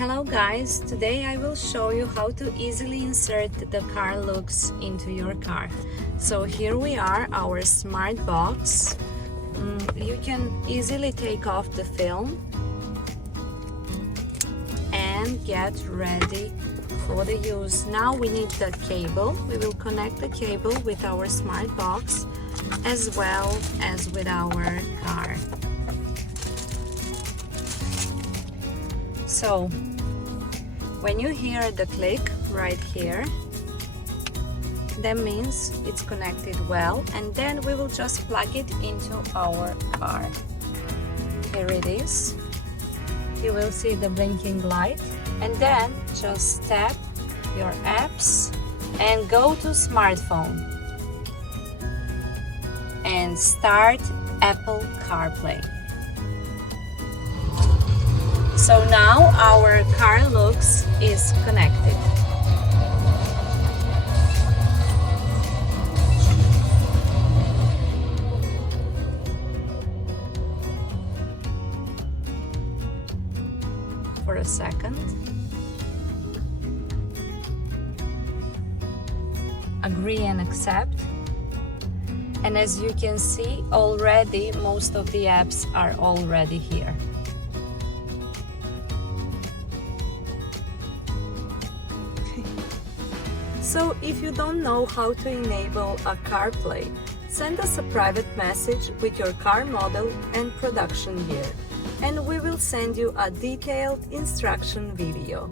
Hello guys, today I will show you how to easily insert the CARLUEX into your car. So here we are, our smart box. You can easily take off the film and get ready for the use. Now we need the cable. We will connect the cable with our smart box as well as with our car. So when you hear the click right here, that means it's connected well, and then we will just plug it into our car. Here it is. You will see the blinking light, and then just tap your apps and go to smartphone and start Apple CarPlay. So now our CARLUEX is connected. For a second. Agree and accept. And as you can see, already most of the apps are already here. So if you don't know how to enable a CarPlay, send us a private message with your car model and production year, and we will send you a detailed instruction video.